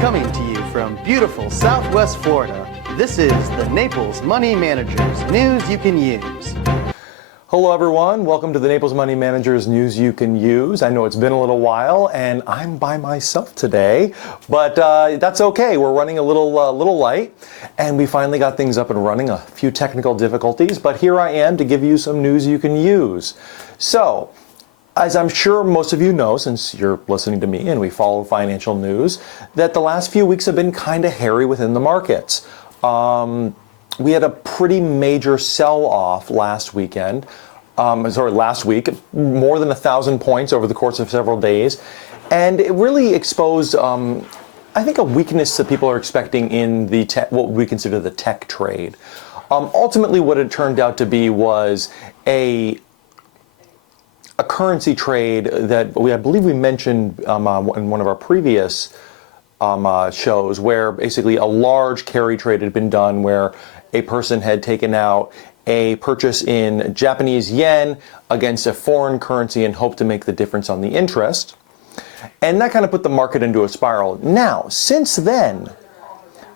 Coming to you from beautiful Southwest Florida, this is the Naples Money Managers News You Can Use. Hello everyone, welcome to the Naples Money Managers News You Can Use. I know it's been a little while and I'm by myself today, but that's okay. We're running a little light and we finally got things up and running, a few technical difficulties, but here I am to give you some news you can use. So, as I'm sure most of you know, since you're listening to me and we follow financial news, that the last few weeks have been kind of hairy within the markets. We had a pretty major sell-off last week, more than 1,000 points over the course of several days, and it really exposed, I think, a weakness that people are expecting in the what we consider the tech trade. Ultimately, what it turned out to be was a currency trade that I believe we mentioned in one of our previous shows, where basically a large carry trade had been done where a person had taken out a purchase in Japanese yen against a foreign currency and hoped to make the difference on the interest. And that kind of put the market into a spiral. Now, since then,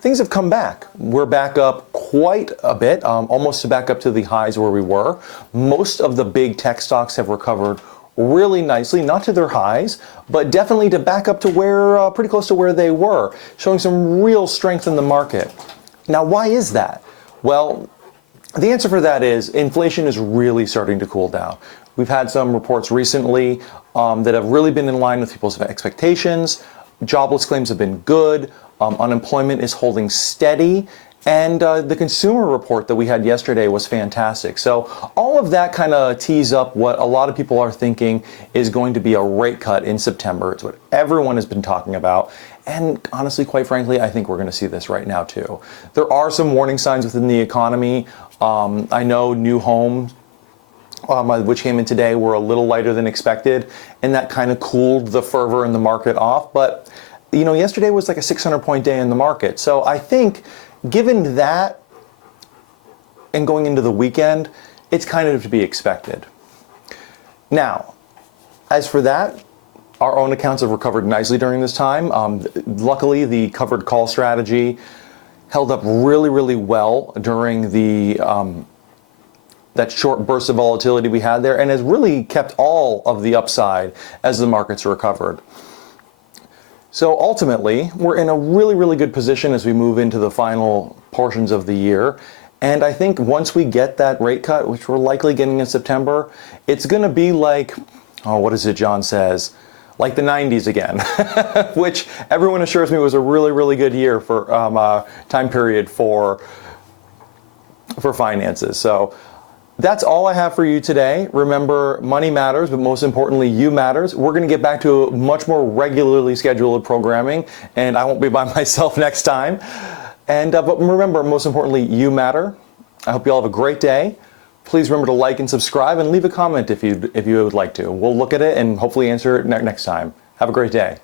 things have come back. We're back up quite a bit, almost back up to the highs where we were. Most of the big tech stocks have recovered really nicely, not to their highs, but definitely to back up to where, pretty close to where they were, showing some real strength in the market. Now, why is that? Well, the answer for that is inflation is really starting to cool down. We've had some reports recently that have really been in line with people's expectations. Jobless claims have been good. Unemployment is holding steady. And the consumer report that we had yesterday was fantastic. So all of that kind of tees up what a lot of people are thinking is going to be a rate cut in September. It's what everyone has been talking about. And honestly, quite frankly, I think we're going to see this right now too. There are some warning signs within the economy. I know new homes, which came in today, were a little lighter than expected, and that kind of cooled the fervor in the market off. But you know, yesterday was like a 600-point day in the market. So I think, given that, and going into the weekend, it's kind of to be expected. Now, as for that, our own accounts have recovered nicely during this time. Luckily, the covered call strategy held up really, really well during the that short burst of volatility we had there, and has really kept all of the upside as the markets recovered. So ultimately, we're in a really, really good position as we move into the final portions of the year. And I think once we get that rate cut, which we're likely getting in September, it's going to be like, what is it John says? Like the 90s again, which everyone assures me was a really, really good year for time period for finances. So that's all I have for you today. Remember, money matters, but most importantly, you matters. We're going to get back to much more regularly scheduled programming, and I won't be by myself next time. And but remember, most importantly, you matter. I hope you all have a great day. Please remember to like and subscribe and leave a comment if you would like to. We'll look at it and hopefully answer it next time. Have a great day.